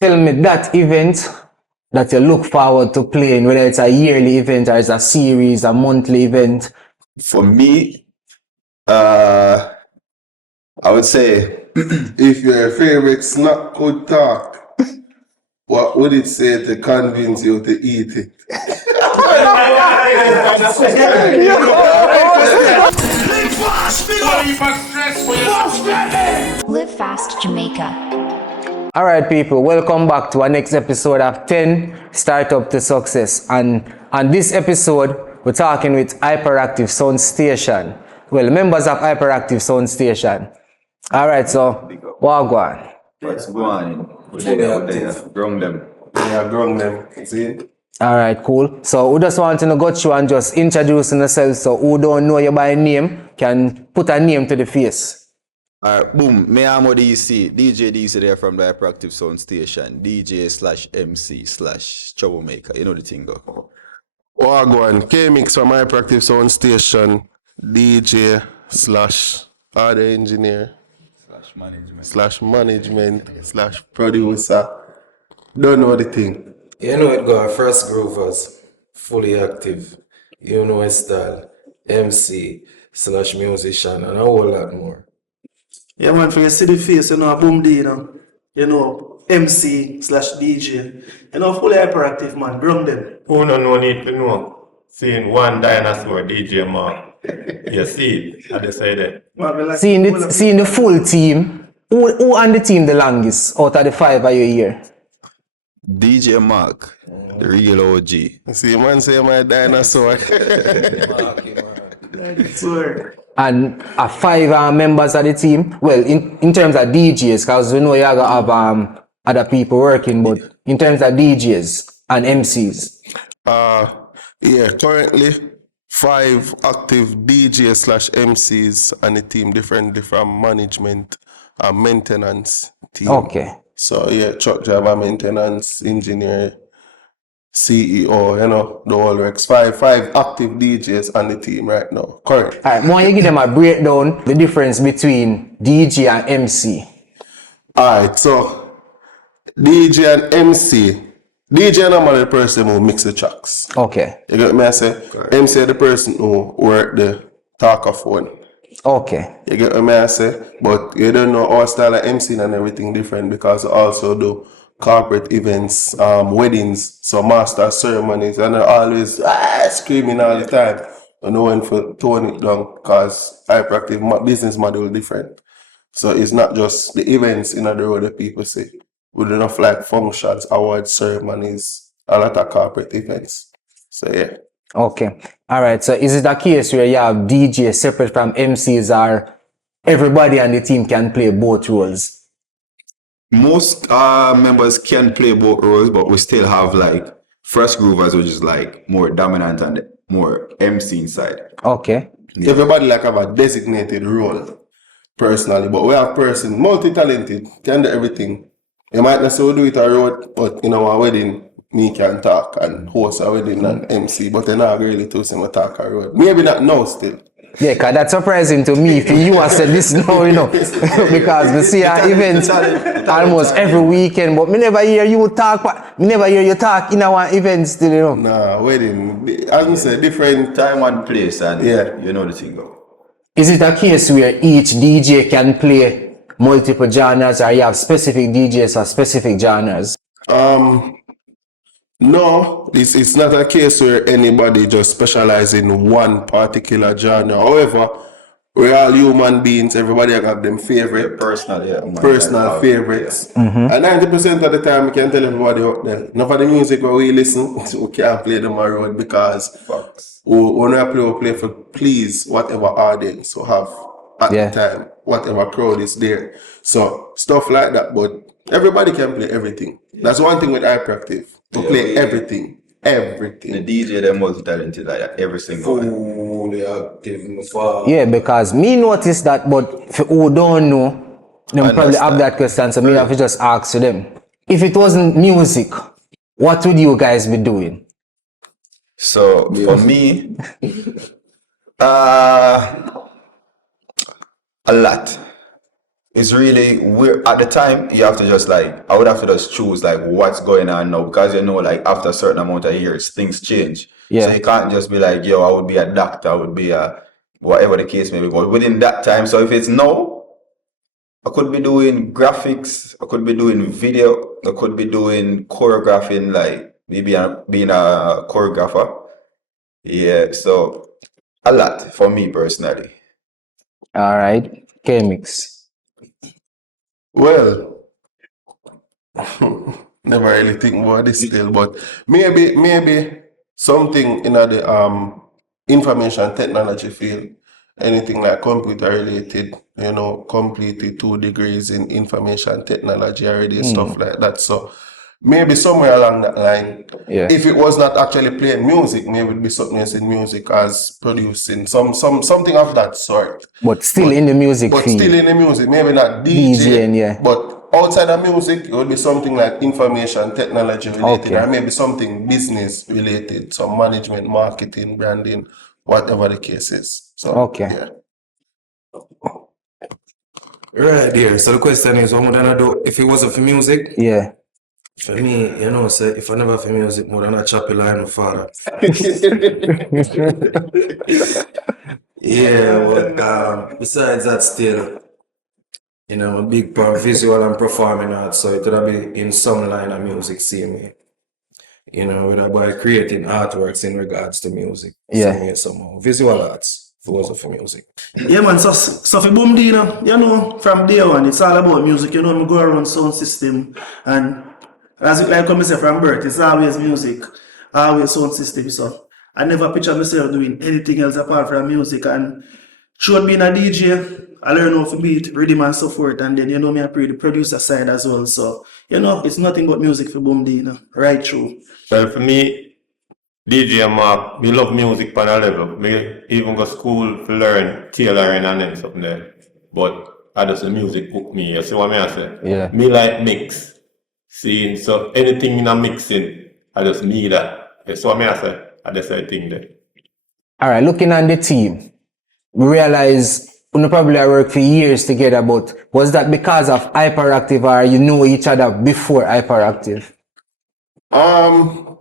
tell me that event that you look forward to playing, whether it's a yearly event or it's a series, a monthly event. For me, I would say, If your favorite snack could talk, what would it say to convince you to eat it? LiveFast Jamaica. Alright people, welcome back to our next episode of 10 Startup to Success. And on this episode, we're talking with HYPERACTIVE Sound Station. Well, members of HYPERACTIVE Sound Station. Alright, so, wagwan. what's going on? Ground them. Yeah, grown them. See? Alright, cool. So we just want to go through and just introduce yourself, so who don't know you by name can put a name to the face. Alright, boom. Me I'm DC, DJ DC there from the HYPERACTIVE Sound Station. DJ/MC/troublemaker. You know the thing go. Wagwan, K-Mix from HYPERACTIVE Sound Station, DJ / audio engineer / producer. Don't know the thing. You know it got first groovers, fully active, you know his style, MC/musician, and a whole lot more. Yeah, man, for your city face, you know, a boom D, you know, MC/DJ, you know, fully hyperactive, man, bring them. Who no need to know? Seeing one dinosaur DJ Mark. You see it, I just say that. Man, we like- Seeing the full team, who on the team the longest out of the 5 of your year? DJ Mark, the real OG. See, man say my dinosaur. Swear. And 5 members of the team. Well, in terms of DJs, because we know you gotta have other people working, but in terms of DJs and MCs. Yeah, currently 5 active DJs/MCs on the team, different from management and maintenance team. Okay. So yeah, truck driver, maintenance, engineer, CEO, you know, the whole works. 5 active DJs on the team right now. Correct. Alright, why don't you give them a breakdown, the difference between DJ and MC? Alright, so DJ and MC. DJ normally the person who mix the tracks. Okay. You get me I say? MC the person who work the talkerphone. Okay. You get me I say? But you don't know our style of MC and everything different because we also do corporate events, weddings, so master ceremonies, and I always screaming all the time. I know when to tone it down because HYPERACTIVE business model different. So it's not just the events in the road that people say. We do enough like functions, awards, ceremonies, a lot of corporate events. So yeah. Okay. Alright, so is it a case where you have DJs separate from MCs, or everybody on the team can play both roles? Most members can play both roles, but we still have like first groovers, which is like more dominant and more MC inside. Okay. Yeah. Everybody like have a designated role personally, but we have person multi-talented, can do everything. You might not so do it a road, but in our wedding, me can talk and host a wedding and MC, but they're not really to see me talk a road. Maybe not now still. Yeah, cause that's surprising to me if you have said this now, you know, because we see our events almost every weekend, but me never hear you talk, me never hear you talk in our events still, you know. Nah, wedding, as I say, different Time and place, and Yeah. you know the thing go. Is it a case where each DJ can play multiple genres, or you have specific DJs for specific genres? No, it's not a case where anybody just specialize in one particular genre. However, we're all human beings. Everybody have them favorite, Personal, yeah. personal favorites. And 90% of the time, we can tell everybody out there, none of the music where we listen, we can't play them on road because Facts. when we play for please whatever audience we have at Yeah. the time, whatever crowd is there. So stuff like that, but everybody can play everything. That's one thing with HYPERACTIVE. To play everything. The Everything. DJ, they're multi-talented, like every single one. Fully active, far. Yeah, because me notice that, but for who don't know, them probably have that question, so me have to just ask to them. If it wasn't music, what would you guys be doing? So for me, a lot. it's really we're at the time you have to just like I would have to just choose like what's going on now because you know like after a certain amount of years things change. So Yeah. you can't just be like, yo, I would be a doctor, I would be a whatever the case may be. But within that time, so if it's no, I could be doing graphics, I could be doing video, I could be doing choreographing, like maybe being a choreographer. Yeah, so a lot for me personally. All right. K-Mix. Well, never really think about this still, but maybe something in the information technology field, anything like computer related, completed 2 degrees in information technology already, stuff like that. So maybe somewhere along that line, Yeah. if it was not actually playing music, maybe it'd be something else in music as producing something of that sort. But still in the music But field. still in the music, maybe not DJing, yeah. but outside of music, it would be something like information technology related, Okay. or maybe something business related, some management, marketing, branding, whatever the case is. So, Okay. yeah. Right there. So the question is, what would I do if it wasn't for music? Yeah. For me, say if I never for music, more than a choppy line with father. Yeah, but besides that, still, I'm a big part of visual and performing arts, so it would be in some line of music, see me. Whether by creating artworks in regards to music. Yeah. See me somehow. Visual arts, if it wasn't for music. Yeah, man, so for Boom D, from day one, it's all about music. Me go around sound system, and as like I say from birth, it's always music, always sound system. So I never picture myself doing anything else apart from music. And through being a DJ, I learn how to beat, rhythm and so forth. And then, me I play the producer side as well. So, it's nothing but music for Boom D, right through. Well, for me, DJ Mark, me love music on a level. Me even go school to learn tailoring and then something there. But I just the music hook me. You see what I say? Yeah. Me like mix. Seeing so anything in a mixing, I just need that. You see what I say? I just say thing there. All right. Looking on the team, we realize we probably worked for years together, but was that because of Hyperactive or you know each other before Hyperactive? I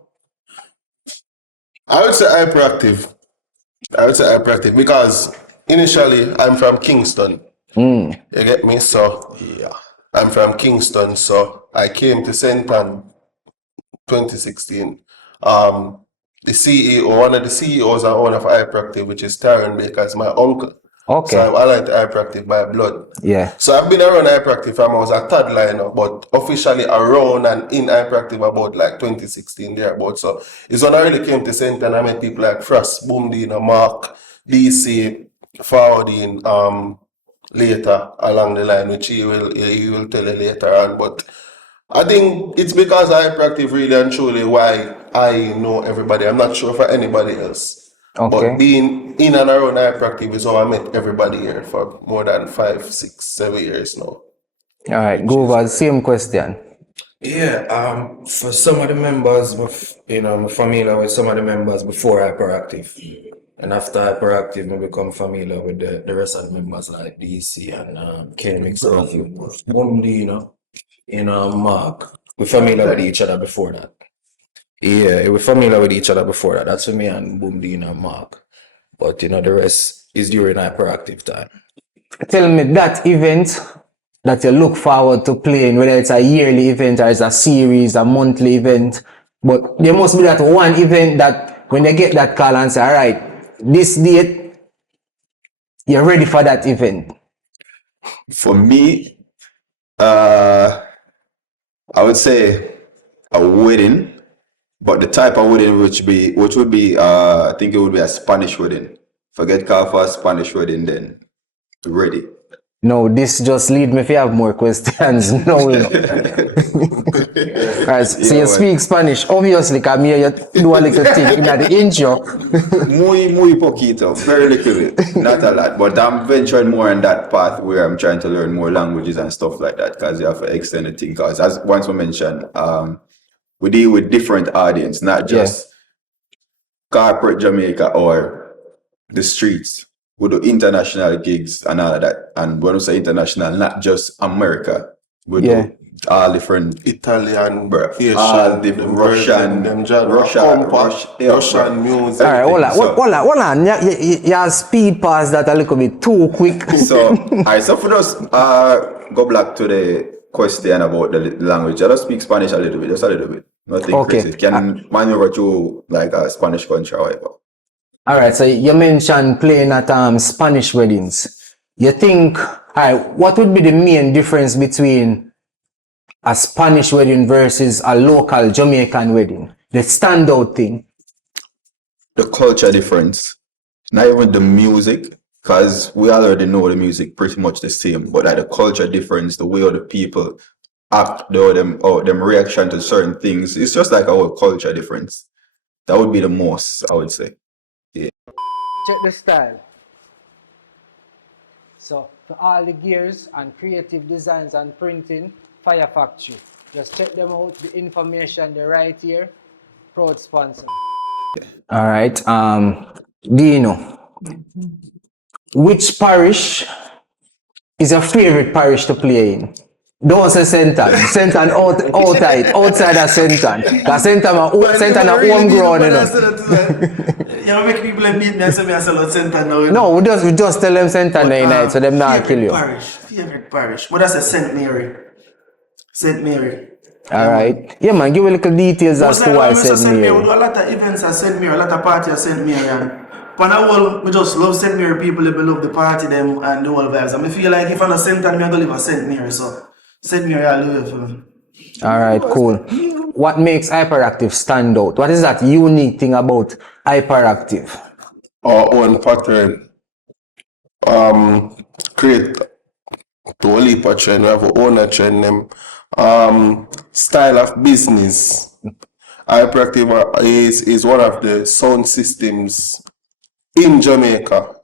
would say hyperactive. Because initially I'm from Kingston. You get me? So yeah, I'm from Kingston. So I came to St. Ann 2016. The CEO, one of the CEOs and owner of Hyperactive, which is Taryn Baker, is my uncle. Okay. So I'm allied to Hyperactive by blood. Yeah. So I've been around Hyperactive from I was a toddler, but officially around and in Hyperactive about like 2016 thereabout. So it's when I really came to St. and I met people like Frost, Boomdina, Mark, DC, Fowdin, later along the line, which he will tell you later on. But I think it's because of Hyperactive really and truly why I know everybody. I'm not sure for anybody else. Okay. But being in and around Hyperactive is how I met everybody here for more than 5, 6, 7 years now. All right. Go over. Same question. Yeah, for some of the members, I'm familiar with some of the members before Hyperactive. And after Hyperactive, I become familiar with the rest of the members like DC and K-Mix, Boomdi, Mark. We're familiar with each other before that. Yeah, we're familiar with each other before that. That's for me and Boomdi and Mark. But the rest is during Hyperactive time. Tell me that event that you look forward to playing, whether it's a yearly event or it's a series, a monthly event. But there must be that one event that when they get that call and say, all right, this date, you're ready for that event. For me, I would say a wedding, but the type of wedding which would be I think it would be a Spanish wedding. Forget call for a Spanish wedding, then ready. No, this just lead me if you have more questions. No. Right, so you speak Spanish, obviously, come here, you do a little thing in the intro. Muy poquito, very little bit, not a lot. But I'm venturing more in that path where I'm trying to learn more languages and stuff like that, because you have to extend the thing. Because as once we mentioned, we deal with different audience, not just corporate Jamaica or the streets. we do international gigs and all of that. And when we say international, not just America. We do all different Italian, Asian, all the Russian, Russian music. All right, hold on. You speed past that a little bit too quick. So, alright, so for us, go back to the question about the language. I just speak Spanish a little bit, just a little bit. Nothing crazy. Can maneuver to like a Spanish country or whatever. All right, so you mentioned playing at Spanish weddings. You think, all right, what would be the main difference between a Spanish wedding versus a local Jamaican wedding? The standout thing. The culture difference. Not even the music, because we already know the music pretty much the same, but like the culture difference, the way of the people act, them reaction to certain things, it's just like our culture difference. That would be the most, I would say. Yeah. Check the style. So for all the gears and creative designs and printing, FYAH Factory. Just check them out. The information they're right here. Proud sponsor. All right. Dino, which parish is your favorite parish to play in? Don't say Senton. Senton outside of Senton. Because Senton are homegrown, you know. You make people beat me and say me I sell out Senton now. No, we just tell them Senton night so them not kill you. Favorite parish. What does a St. Mary? St. Mary. Alright. Yeah man, give a little details as to why St. Mary. We do a lot of events at St. Mary, a lot of parties at St. Mary, and for now, we just love St. Mary people, they love the party them and the whole vibes. And I feel like if I'm not St. Anne, I'm going to live at St. Mary, so St. Mary I live for. Alright, cool. What makes HYPERACTIVE stand out? What is that unique thing about HYPERACTIVE? Our own pattern. Create to a leap of trend, we have our own trend them. Style of business. HYPERACTIVE is one of the sound systems in Jamaica.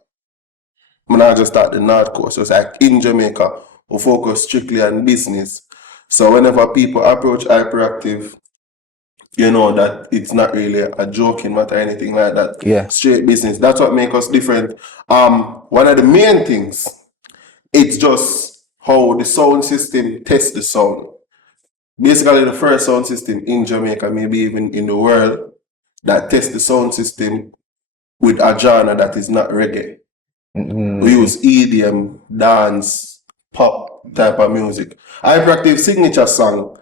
I'm not just at the North Coast, so it's like in Jamaica, we focus strictly on business. So whenever people approach HYPERACTIVE, you know that it's not really a joking matter or anything like that. Yeah. Straight business. That's what makes us different. One of the main things, it's just how the sound system tests the sound. Basically, the first sound system in Jamaica, maybe even in the world, that tests the sound system with a genre that is not reggae. We use EDM, dance, pop type of music. HYPERACTIVE signature song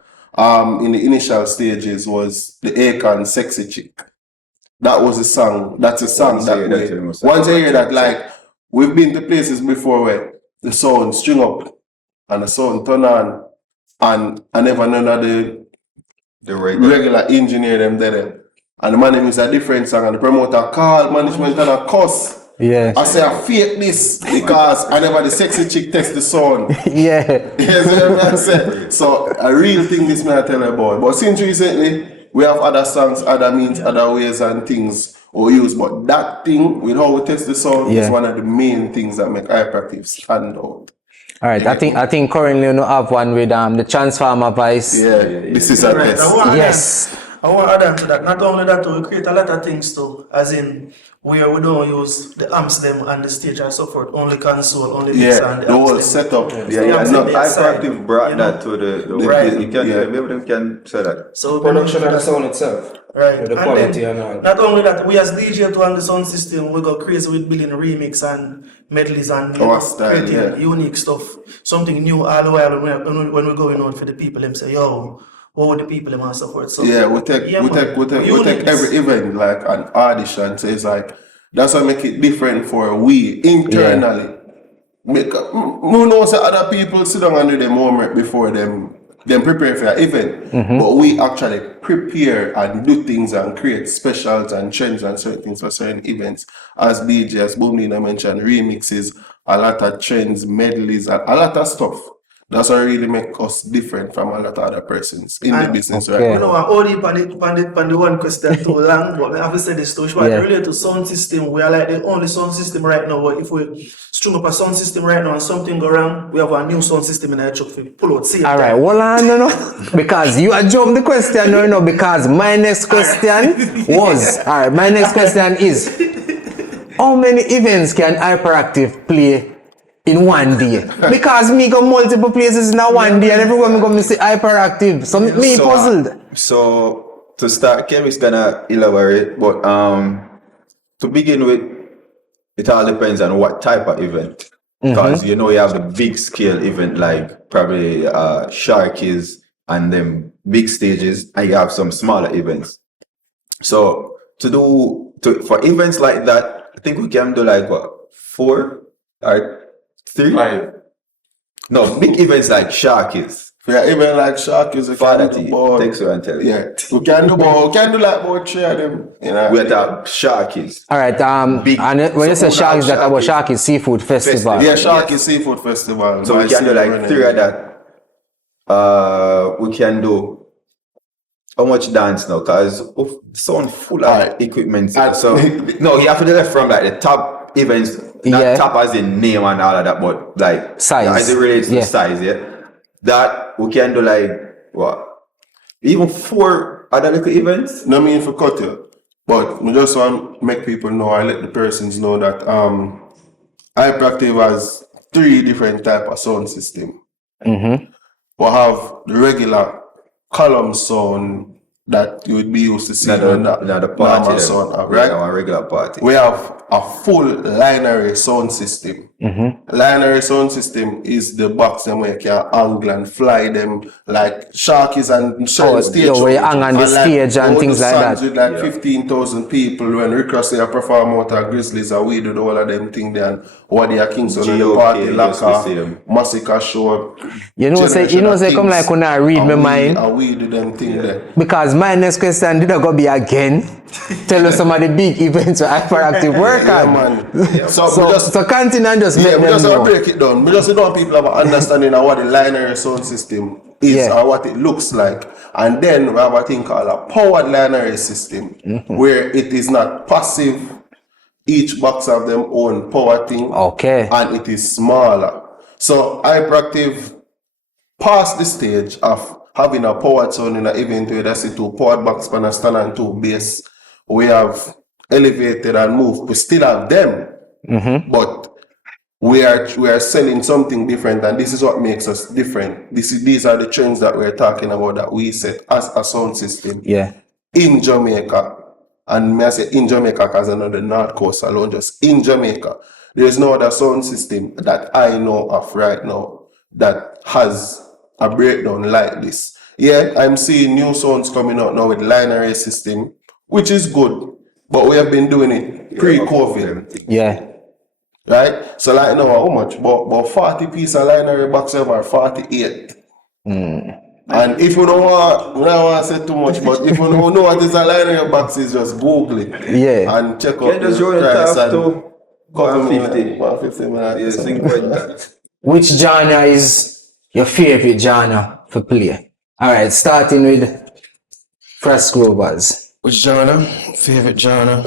in the initial stages was the Akon Sexy Chick. That was a song. That's a song once you hear that, like, we've been to places before where the sound string up and the sound turn on, and I never know that the regular engineer them there. And the man is a different song, and the promoter call management and a cuss. Yeah. I say I fake this because I never the sexy chick text the sound. Yeah. Yes, so a real thing this man I tell you about. But since recently we have other songs, other means, other ways and things we use. But that thing with how we test the sound is one of the main things that make HYPERACTIVE stand out. All right, I think currently you have one with the transformer voice. Yeah. This is a test. Yes. I want to add on to that. Not only that, we create a lot of things too, as in where we don't use the amps them and the stage and so forth, only console, only mixer and the whole setup. HYPERACTIVE brought that to the right. You can say that. So production of the sound itself. Right. With the quality and all. Not only that, we as DJ to on the sound system, we go crazy with building remix and medleys and creating unique stuff, something new all the while when we're going on for the people. Them say, yo, what would the people them and so forth. So we take every event like an audition. So it's like that's what make it different for we internally. Because who knows that other people sit down and do their homework before them prepare for an event. But we actually prepare and do things and create specials and trends and certain things for certain events. As DJ, as Boomdina mentioned, remixes, a lot of trends, medleys, a lot of stuff. That's what really make us different from a lot of other persons in the business right now. You know, I'm only on the one question too long, but I have to say this too. Related to sound system, we are like the only sound system right now. But if we string up a sound system right now and something go wrong, we have a new sound system in our truck for pull out. All right, hold on, no. Because you are jumped the question, no, because my next question was, all right, my next question is, how many events can Hyperactive play in one day? Because me go multiple places in a one day and everyone me come to see Hyperactive. So me puzzled. So to start, Kevin's gonna elaborate, but to begin with, it all depends on what type of event. Because you know you have the big scale event like probably Sharkies and them big stages, and you have some smaller events. So for events like that, I think we can do like what, 4 or 3? 5. No, big events like Sharkies. Yeah, even like Sharkies, we Father can T, do about, takes you and tell you. yeah, we can do like about 3 of them, you know. We have Sharkies. All right. Big- And when you say so Sharkies, that about Sharkies. Sharkies Seafood Festival. Yeah, Sharkies Seafood Festival. So we can do like 3 of that. We can do how much dance now? Cause sound full of equipment. So no, you have to do that from like the top events, not Yeah. top as in name and all of that, but like Size. as it relates to Yeah. size. Yeah, that we can do like what? Even 4 other little events. No mean for cut you, but we just want to make people know, I let the persons know that Hyperactive has 3 different type of sound system. We have the regular column sound that you would be used to see on Not the party. normal then. sound, Yeah, right? our regular party. We have a full lineary sound system. Lineary sound system is the box them where you can angle and fly them like Sharkies and certain stage. yeah, where you hang on the And, stage and all the things like songs that. With like 15,000 people when Rick Ross they perform out at Grizzlies and we do all of them thing there and what they are Kingston and the GOK, party just to see locker, them. Massacre show. You know, say come like when I read my mind. And we do them thing there. Because my next question did I go be again. Tell us some of the big events where Hyperactive work Yeah, on. man. So, So, we just, so continue and just yeah, make we them just know. break it down. We just don't want people have an understanding of what the linear sound system is Yeah. or what it looks like. And then we have a thing called a powered linear system where it is not passive. Each box have them own power thing. Okay. And it is smaller. So Hyperactive past the stage of having a powered sound in an event where that's 2 powered box pan a stand and 2 bass. We have elevated and moved. We still have them, but we are selling something different, and this is what makes us different. These are the trends that we're talking about that we set as a sound system Yeah. in Jamaica. And may I say in Jamaica because I know the North Coast alone, just in Jamaica. There's no other sound system that I know of right now that has a breakdown like this. Yeah, I'm seeing new sounds coming out now with linear system, which is good, but we have been doing it pre-COVID, Yeah. right? So like now, how much? About 40 pieces of linear box ever, 48. And if you don't want, I don't want to say too much, but if you don't know what is a linear box is, just Google it. Yeah. And check out Yeah, just the roll it price up and to 150. 150 Yeah, think about that. Which genre is your favorite genre for play? Alright, starting with Press Grovers. Which genre? Favorite genre?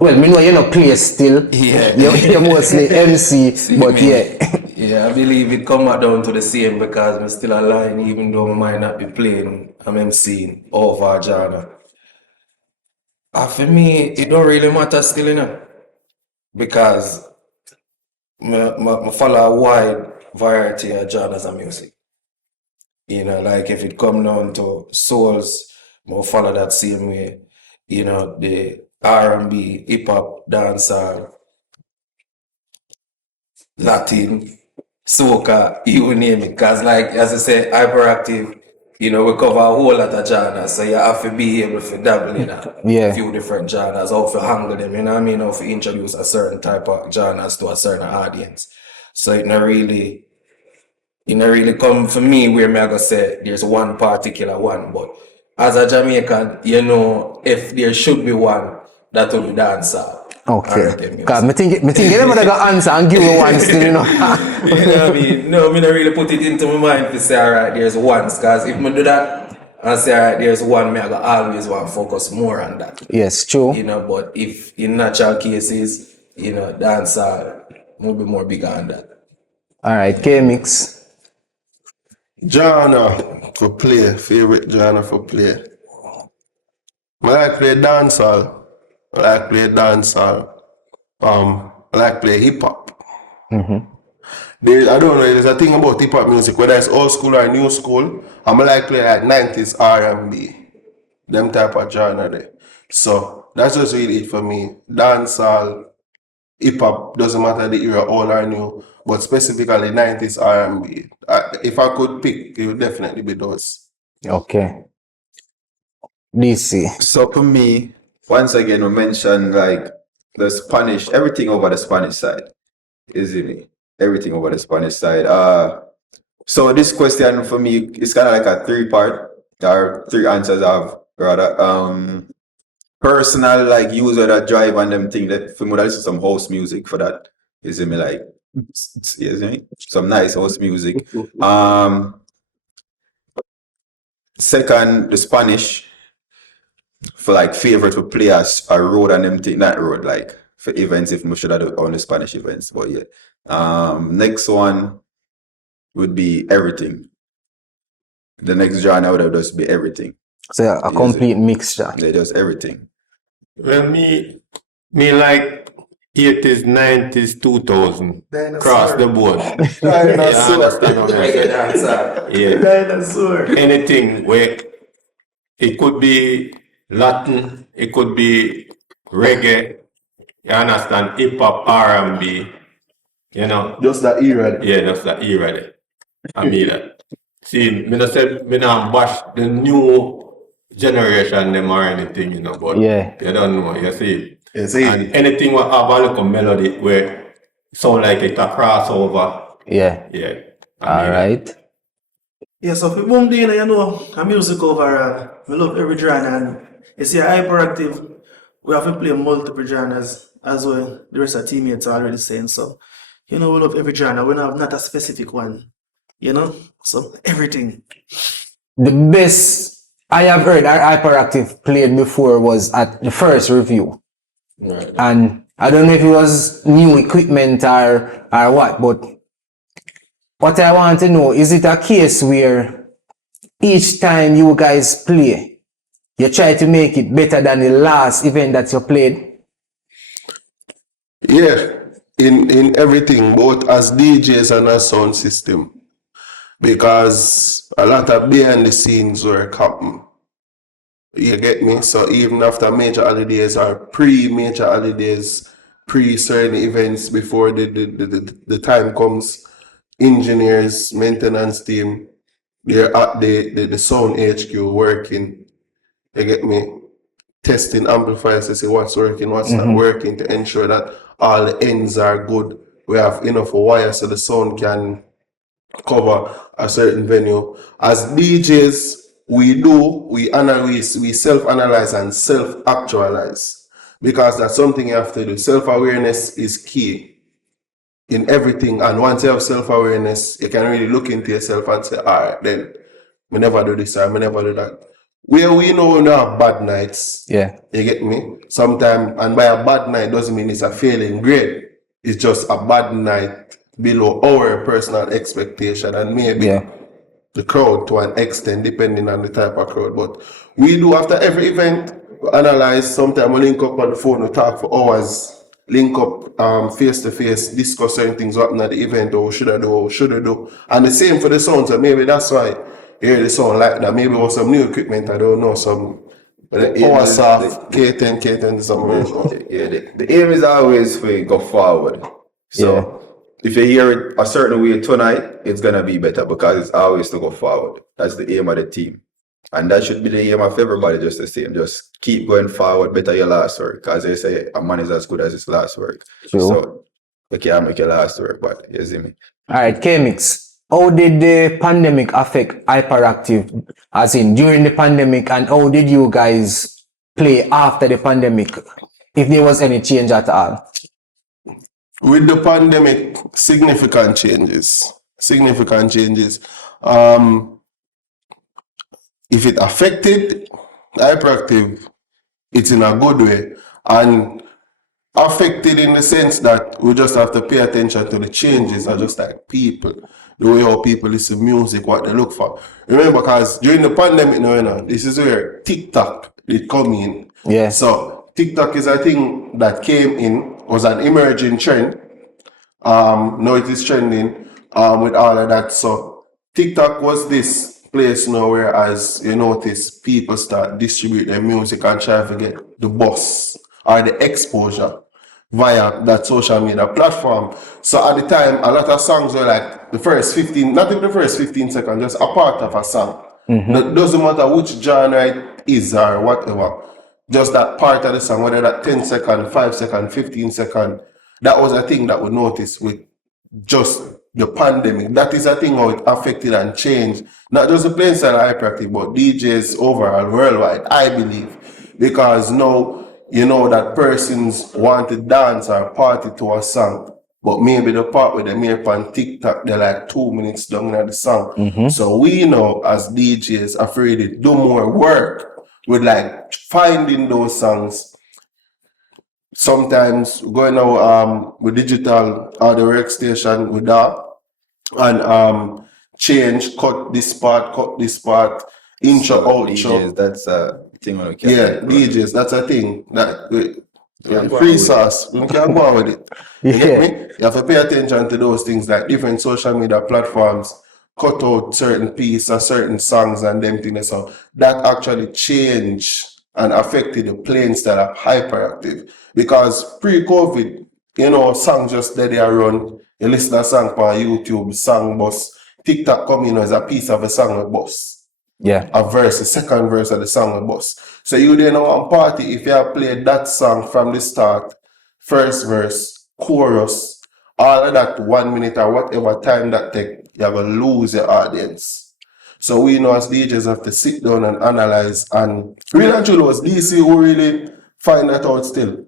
Well, me know you not play still. Yeah. You're mostly MC, but me. yeah. Yeah, I believe it come back down to the same because I'm still aligned, even though I might not be playing, I'm MCing over a genre. For me, it don't really matter still, you know, because I follow a wide variety of genres of music. You know, like if it come down to souls, I follow that same way. You know, the R&B, hip hop, dancehall, Latin, soca, you name it. Cause like as I said, Hyperactive, you know, we cover a whole lot of genres, so you have to be able to dabble in a few different genres, how to handle them, you know what I mean, how to introduce a certain type of genres to a certain audience. So it not really come for me where me I go say there's one particular one, but as a Jamaican, you know, if there should be one, that will be dancehall. Okay. Because me think you never got answer and give me one still, you know. You know what I mean? No, me not really put it into my mind to say, alright, there's one. Because if me do that and say, alright, there's one, me I go always want to focus more on that. Yes, true. You know, but if in natural cases, you know, dancehall will be more bigger on that. Alright, K-Mix. Genre for play, favorite genre for play. I like play dancehall. I like play hip hop. I don't know, there's a thing about hip hop music, whether it's old school or new school. I'm like play like 90s R&B, them type of genre there. So that's just really it for me. Dancehall, hip hop, doesn't matter the era, old or new, but specifically 90s R&B. If I could pick, it would definitely be those. Okay. DC. So for me, once again, we mentioned like the Spanish, everything over the Spanish side. Easily. Everything over the Spanish side. So this question for me is kind of like a three-part, or three answers I have rather. Personal like user that drive and them thing that for me that listen some house music for that. Is me like some nice house music. Second, the Spanish for like favorite for players a road and them thing, not road like for events if we should have on the Spanish events, but yeah. Next one would be everything. The next genre would have just be everything. So a complete mixture. They just everything. Well, me like 80s, 90s, 2000. Across the board. Yeah. Anything where it could be Latin, it could be reggae, you understand, hip hop, R&B, you know. Just that era. Yeah, that's the era there. I mean that. See, me not say me not bash the new generation them or anything, you know, but Yeah. you don't know, you see. You see. And anything will have a little melody where sound like it a crossover. Yeah. Yeah. All right. Yeah, so for boom day, you know, a music overall. We love every genre, and you see, hyperactive, we have to play multiple genres as well. The rest of teammates are already saying so. You know, we love every genre. We don't have not a specific one. You know, so everything. The best I have heard Hyperactive played before was at the first review. Right. And I don't know if it was new equipment or what, but what I want to know, is it a case where each time you guys play, you try to make it better than the last event that you played? Yeah, in everything, both as DJs and as sound system. Because a lot of behind the scenes work happen. You get me? So even after major holidays or pre-major holidays, pre-certain events before the time comes, engineers, maintenance team, they're at the sound HQ working. You get me? Testing amplifiers to see what's working, what's not working, to ensure that all the ends are good. We have enough wires so the sound can cover a certain venue. As DJs, we analyze, we self-analyze and self-actualize, because that's something you have to do. Self-awareness is key in everything, and once you have self-awareness, you can really look into yourself and say, all right, then we never do this or we never do that. Where we know we don't have bad nights, Yeah. you get me? Sometimes, and by a bad night doesn't mean it's a failing grade. It's just a bad night below our personal expectation and maybe the crowd to an extent, depending on the type of crowd. But we do after every event, we analyze. Sometimes we link up on the phone, we talk for hours, link up face to face, discuss certain things what happened at the event, or should I do, or should I do. And the same for the sound, so maybe that's why you hear the sound like that. Maybe it was some new equipment, I don't know, some power soft, K10, something. Yeah, the aim is always for go forward. So if you hear it a certain way tonight, it's gonna be better because it's always to go forward. That's the aim of the team. And that should be the aim of everybody, just the same. Just keep going forward, better your last work. Because they say a man is as good as his last work. True. So you can't make your last work, but you see me. Alright, K-Mix, how did the pandemic affect Hyperactive, as in during the pandemic, and how did you guys play after the pandemic, if there was any change at all? With the pandemic, significant changes. If it affected Hyperactive, it's in a good way. And affected in the sense that we just have to pay attention to the changes, are just like people. The way how people listen to music, what they look for. Remember, because during the pandemic, this is where TikTok did come in. Yeah. So TikTok is a thing that came in was an emerging trend. Now it is trending with all of that. So TikTok was this place now where, as you notice, people start distribute their music and try to get the buzz or the exposure via that social media platform. So at the time, a lot of songs were like the first 15, not even the first 15 seconds, just a part of a song. It doesn't matter which genre it is or whatever. Just that part of the song, whether that 10 second, 5 second, 15 second, that was a thing that we noticed with just the pandemic. That is a thing how it affected and changed, not just the playing style of hyperactive, but DJs overall, worldwide, I believe. Because now, you know that persons want to dance or party to a song, but maybe the part where they make on TikTok, they're like 2 minutes down in the song. So we know as DJs afraid to do more work with like finding those songs. Sometimes going out with digital audio workstation with that and change, cut this part, intro, So outro. DJs, that's a thing on the Yeah, DJs, that's a thing. That free sauce. We can't go on with it. You get me? You have to pay attention to those things like different social media platforms cut out certain pieces or certain songs and them things. So that actually changed and affected the playing style of hyperactive. Because pre-COVID, you know, songs just there they run. You listen to a song on YouTube, song bus. TikTok come in as a piece of a song with bus. Yeah. A verse, a second verse of the song with bus. So you then know on party, if you have played that song from the start, first verse, chorus, all of that 1 minute or whatever time that take, you're going to lose your audience. So we know as DJs have to sit down and analyze and really and truly was DC who really find that out still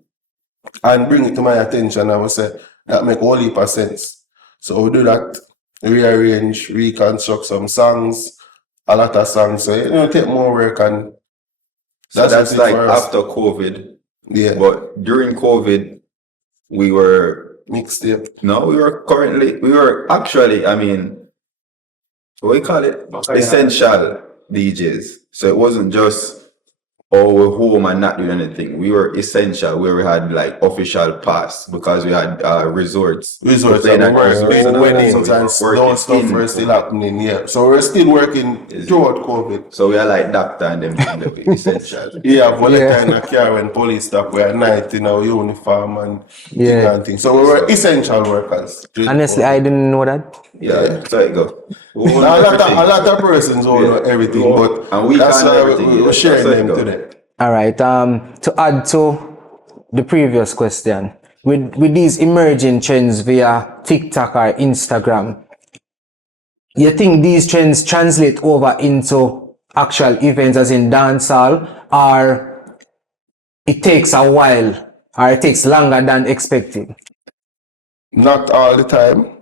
and bring it to my attention. I would say that make a whole heap of sense. So we do that, rearrange, reconstruct some songs, a lot of songs. So you know, take more work and So that's like after COVID. Yeah. But during COVID, we were mixtape. No, we were actually, I mean, what do you call it? Essential DJs. So it wasn't just, oh, we're home and not doing anything. We were essential, where we had like official pass because we had resorts. Resorts Playing at and resorts weddings so we and were working those stuff in were still happening, yeah. So we're still working throughout COVID. So we are like doctor and them essential. Yeah, volatile in a car when police stop, we're at night in our uniform and Yeah. and things. So we were essential workers. Honestly, I didn't know that. Yeah, so it go. A lot of persons all know everything, but and we that's can't why everything. we're sharing That's how it them go. today. All right. To add to the previous question, with these emerging trends via TikTok or Instagram, you think these trends translate over into actual events, as in dancehall, or it takes a while, or it takes longer than expected? Not all the time.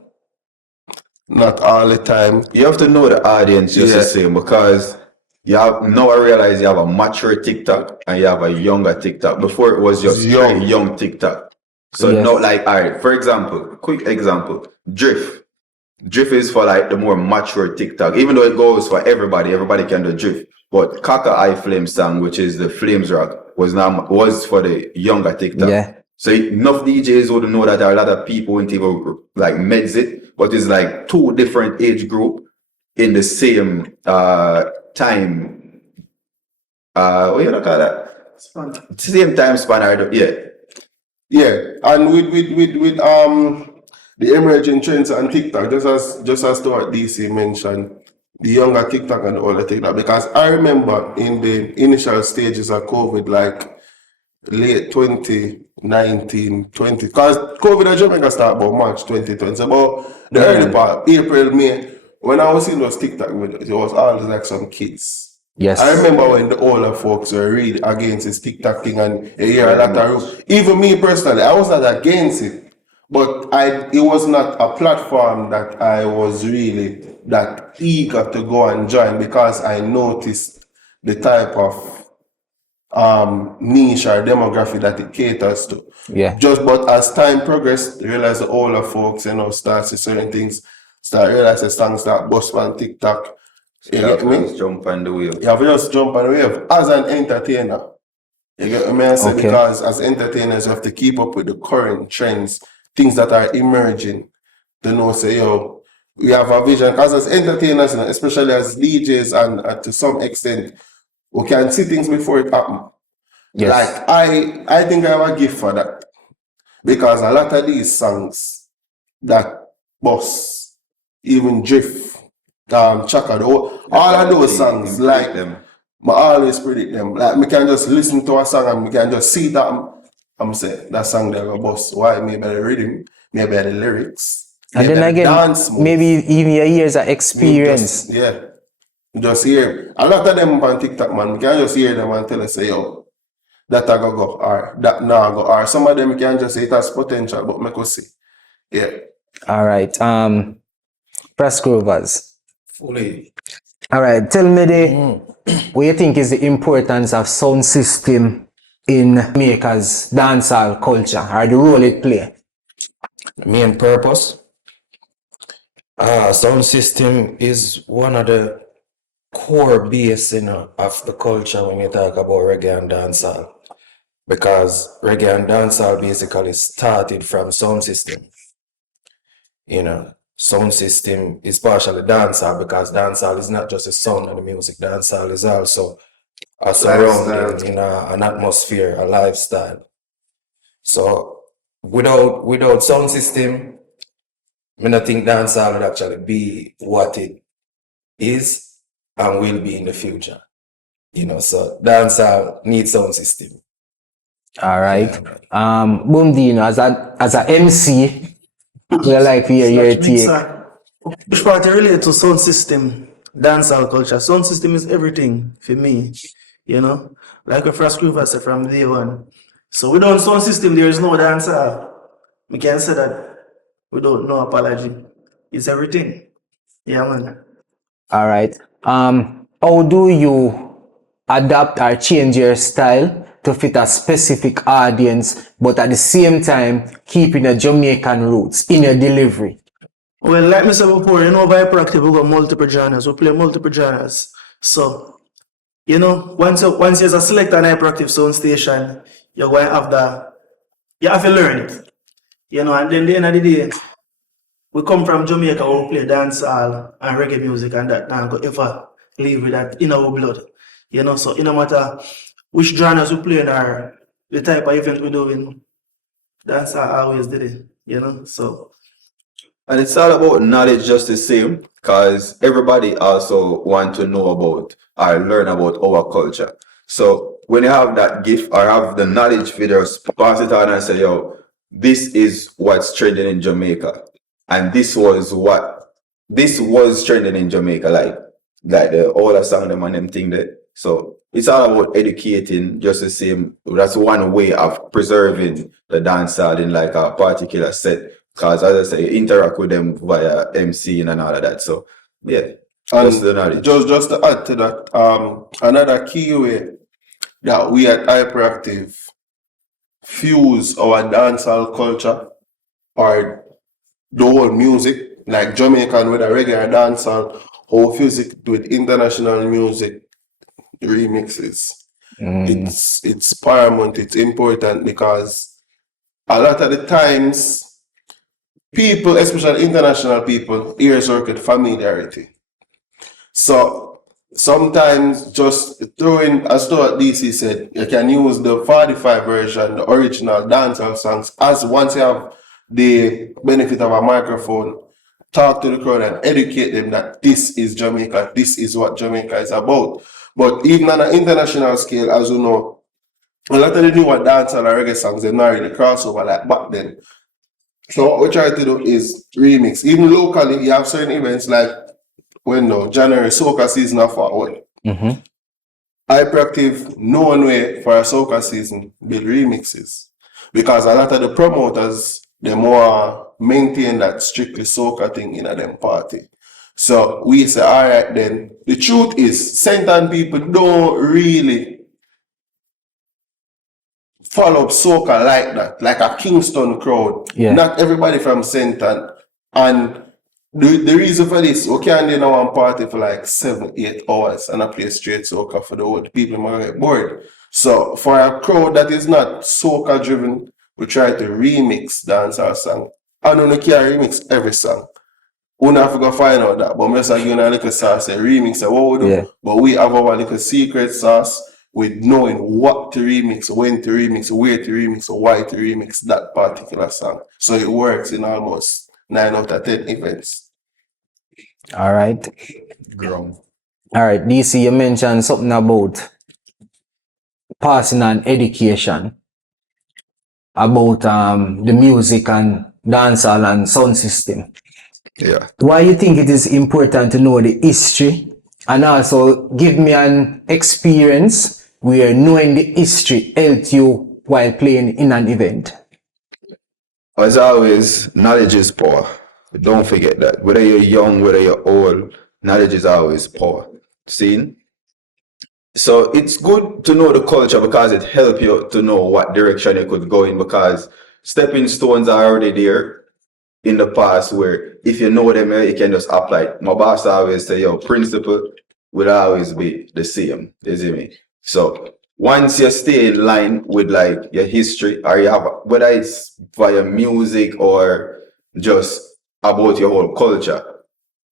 Not all the time. You have to know the audience just the same, because you have now I realize you have a mature TikTok and you have a younger TikTok. Before it was just young TikTok. So now, like, all right, for example, quick example, drift. Drift is for like the more mature TikTok, even though it goes for everybody can do drift. But Kaka I Flame song, which is the Flames Rock, was for the younger TikTok. Yeah. So enough DJs would know that there are a lot of people who even like meds it, but it's like two different age group in the same time. What you call that? Same time span. Yeah, and with the emerging trends on TikTok, just as to what DC mentioned, the younger TikTok and the older TikTok, because I remember in the initial stages of COVID, like late 2019, 20, because COVID in Jamaica started about March 2020, so about the early part, April, May, when I was seeing those TikTok videos, it was always like some kids. Yes. I remember when the older folks were really against this TikTok thing, and you hear a lot of, even me personally, I was not against it, but it was not a platform that I was really that eager to go and join, because I noticed the type of niche or demographic that it caters to. Yeah. But as time progressed, realize the older folks, start to see certain things, realize the songs start bust on TikTok. You have to just jump on the wave. You have to just jump on the wave as an entertainer. You get what I say? Okay. Because as entertainers, you have to keep up with the current trends, things that are emerging. To know, say, yo, we have a vision. Because as entertainers, especially as DJs, and to some extent, we can see things before it happen. Yes. Like I think I have a gift for that. Because a lot of these songs that boss, even Drift, Chaka, all of those songs, like them. I always predict them. Like me can just listen to a song and me can just see that I'm saying that song there go boss. Why? Maybe the rhythm, maybe the lyrics. And maybe then the again, dance move. maybe even your years of experience. Just hear a lot of them on TikTok, man. You can just hear them and tell us, say, yo, that I go or that now go or some of them you can just say it has potential, but me could see. Yeah. All right. Press Grovers. Fully. All right. Tell me what you think is the importance of sound system in Jamaica's dancehall culture, or the role it play. Main purpose. Sound system is one of the core base of the culture when you talk about reggae and dancehall. Because reggae and dancehall basically started from sound system. Sound system is partially dancehall because dancehall is not just a sound of the music. Dancehall is also a surrounding, an atmosphere, a lifestyle. So without sound system, I don't think dancehall would actually be what it is and will be in the future. So dancehall needs sound system. All right. Boom Dino, as a MC, we like to hear your take. Which part related to sound system, dancehall culture? Sound system is everything for me. Like a first group I said from day one. So without sound system, there is no dancehall. We can say that without no apology. It's everything. Yeah, man. All right. How do you adapt or change your style to fit a specific audience, but at the same time keeping a Jamaican roots in your delivery? Well, like I said before, HYPERACTIVE, we got multiple genres. We play multiple genres. So, once there's a select an HYPERACTIVE sound station, you're going to have you have to learn it. And then at the end of the day, we come from Jamaica, we play dancehall and reggae music, and that now go ever live with that in our blood. So it no matter which genres we play or the type of event we're doing, dancehall always did it, so. And it's all about knowledge just the same, because everybody also want to know about or learn about our culture. So when you have that gift or have the knowledge, you just pass it on and say, yo, this is what's trending in Jamaica. And this was trending in Jamaica, like the older song, them and them thing that. So it's all about educating just the same. That's one way of preserving the dancehall in like a particular set. Because as I say, interact with them via MC and all of that. So yeah, just the knowledge. Just to add to that, another key way that we at HYPERACTIVE fuse our dancehall culture or the whole music, like Jamaican with a reggae or dancehall, how fuse it with international music remixes. It's paramount, it's important because a lot of the times people, especially international people, ears work with familiarity. So sometimes just throwing, as Stuart DC said, you can use the 45 version, the original dancehall songs, as once you have the benefit of a microphone, talk to the crowd and educate them that this is Jamaica, this is what Jamaica is about. But even on an international scale, as you know, a lot of the newer dancehall or reggae songs, they're not really crossover like back then. So what we try to do is remix. Even locally, you have certain events like January soca season are forward. HYPERACTIVE, no one way for a soca season build remixes. Because a lot of the promoters, they more maintain that strictly soca thing in a them party. So we say, all right then. The truth is, St. people don't really follow up soca like that, like a Kingston crowd. Yeah. Not everybody from St. And the reason for this, we can't do one party for like 7-8 hours and I play straight soca for the old people might get bored. So for a crowd that is not soca driven, we try to remix dancehall song. I don't know can remix every song. We have to go find out that, but I'm just giving a little sauce, a remix of what we do. Yeah. But we have our little secret sauce with knowing what to remix, when to remix, where to remix, or why to remix that particular song. So it works in almost 9 out of 10 events. All right. Ground. All right, DC, you mentioned something about passing on education about the music and dancehall and sound system. Yeah. Why you think it is important to know the history, and also give me an experience where knowing the history helped you while playing in an event? As always, knowledge is power. Don't forget that. Whether you're young, whether you're old, knowledge is always power. See? So it's good to know the culture because it helps you to know what direction you could go in, because stepping stones are already there in the past where if you know them, you can just apply it. My boss always say, your principle will always be the same. You see me? So once you stay in line with like your history, or you have, whether it's via music or just about your whole culture,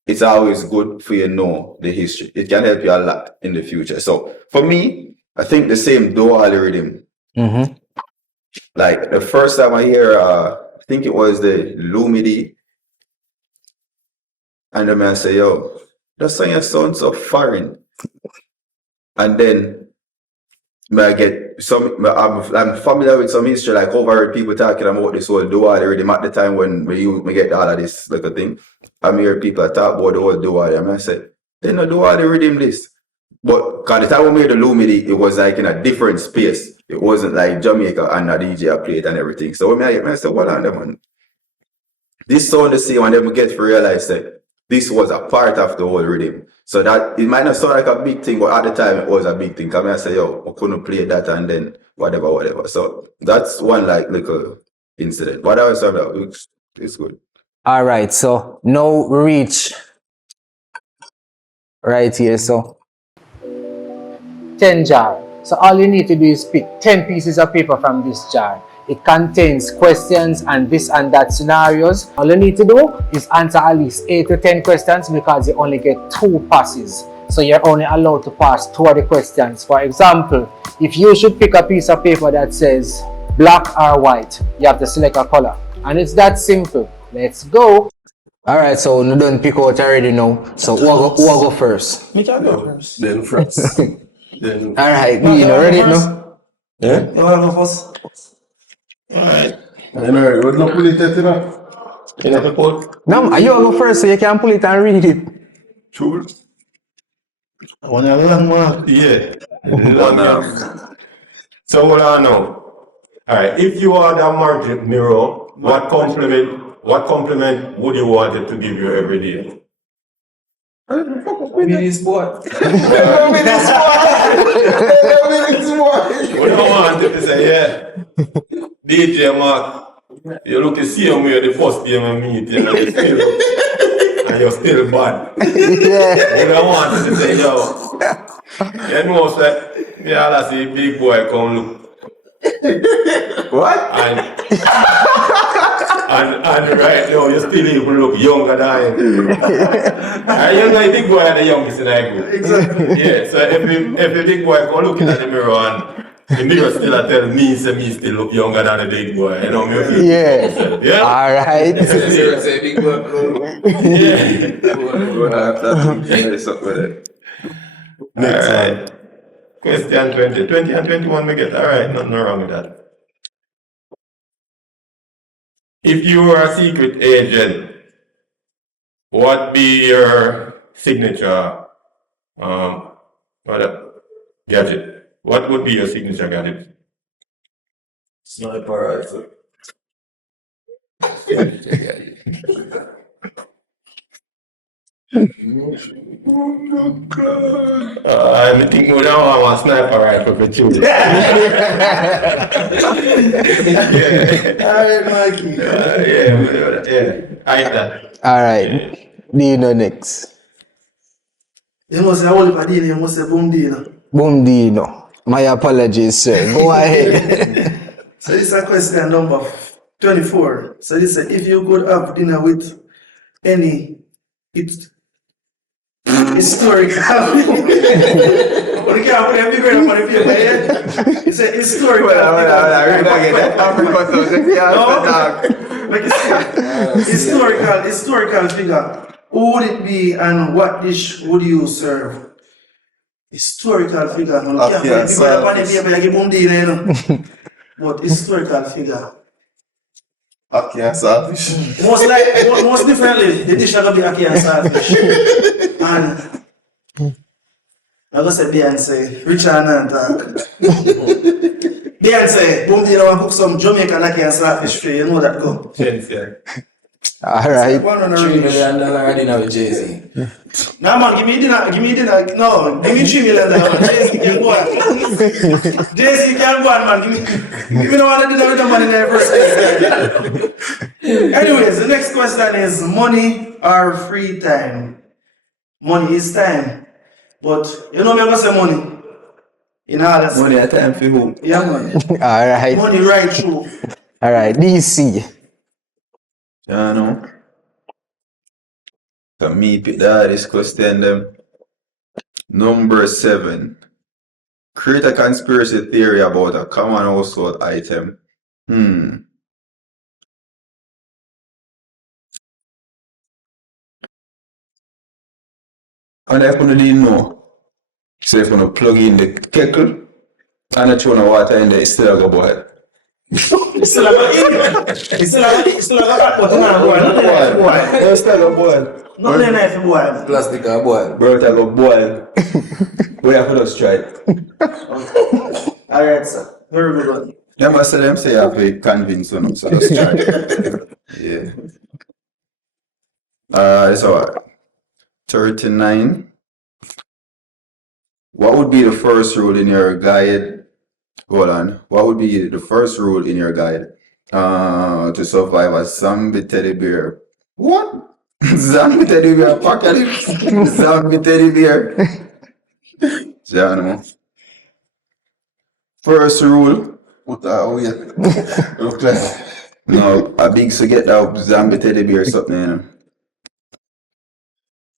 it's always good for you to know the history. It can help you a lot in the future. So for me, I think the same dual rhythm. Mm-hmm. Like the first time I hear, I think it was the Lumidi, and the man say, yo, that song sounds so foreign. And then I get some, I'm familiar with some history, like overheard people talking about this whole dual rhythm at the time when we get all of this like a thing. I hear people talk about the whole dual rhythm. I said, they no dual rhythm this. But because the time we made the Lumidi, it was like in a different space. It wasn't like Jamaica and a DJ played and everything. So when I said, what on them, man? This sound the same, and then we get to realize that this was a part of the whole rhythm. So that it might not sound like a big thing, but at the time it was a big thing. Come I say, yo, I couldn't play that, and then whatever. So that's one like little incident. But I was it's good. All right, so now we reach right here. So 10 jar. So all you need to do is pick 10 pieces of paper from this jar. It contains questions and this and that scenarios. All you need to do is answer at least 8 to 10 questions because you only get 2 passes. So you're only allowed to pass 2 of the questions. For example, if you should pick a piece of paper that says black or white, you have to select a color. And it's that simple. Let's go. All right, so you don't pick out already now. So who will go first? Me can go first. Then first. Then All right, you know ready now? yeah? You want to go first? Alright. I know, we're not putting it in a report. No, you will go first so you can pull it and read it. Sure. I want a long one. Yeah. So what I know. Alright, if you are the market mirror, what compliment would you want it to give you every day? With this boy. What I want it to say, yeah. DJ Mark, you look the same way the first day I meet you, and you're still bad. Yeah. What I want it to say, yo. You know, say, yeah, I see big boy come look. What? And right now, you still even look younger than him. And you know, the big boy are the youngest in our group. Exactly. Yeah, so if the big boy come looking at the mirror and the mirror still tell me, say me still look younger than the big boy, you know me feel. Yeah. Yeah? All right. Say big boy. Yeah. We're gonna have to something with it. Next one. Question 20. 20 and 21 we get. Alright, nothing wrong with that. If you were a secret agent, what be your signature gadget? What would be your signature gadget? Sniper rifle. I think we don't want a sniper rifle for children. Yeah. Alright, Mikey. Yeah. I like that. All right. Dino next. You must say Holy Padina, you must say Boom Dino. Boom Dino. My apologies, sir. Go ahead. So this is a question number 24. So this is if you could have dinner with any historical. What you can't put a big on the paper, yeah? It's a historical. Historical figure. Who would it be and what dish would you serve? Historical figure. Man. Okay, You can't put a big on the paper, you give boom deal, you know. But historical figure. Aki and saltfish. Most definitely, the dish are gonna be Aki and saltfish. And I'm gonna say Beyonce, Richard and talk. Beyonce, boom, you know, I cook some Jamaican Aki and saltfish for you, you know that go. All right. $3 million dinner with Jay-Z. Nah man, give me dinner, no, give me $3 million, Jay-Z can go on. Jay-Z can go on, man, give me no one dinner with the money in the first place. Anyways, the next question is money or free time? Money is time, but you know me I'm gonna say money. In all that Money at time for who? yeah man, All right. money right through. All right. DC. Yeah, no. So me pick the hardest question them. Number 7. Create a conspiracy theory about a common household item. And I couldn't even know. So if you plug in the kettle and I throw the water in there, it's still a boil. It's still like a button and boil. It's still a boil. Not the knife boil. Plastic or boil. Bro, it a go boil. We have to just try it. Alright, sir. Very good one. Them say them say you have to convince them, so just try it. Yeah. It's alright. 39. What would be the first rule in your guide? Hold on. What would be the first rule in your guide to survive a zombie teddy bear? What? Zombie teddy bear apocalypse? Zombie teddy bear? Jano. First rule. What the weird? Look like. No, a big so get that zombie teddy bear or something, you know.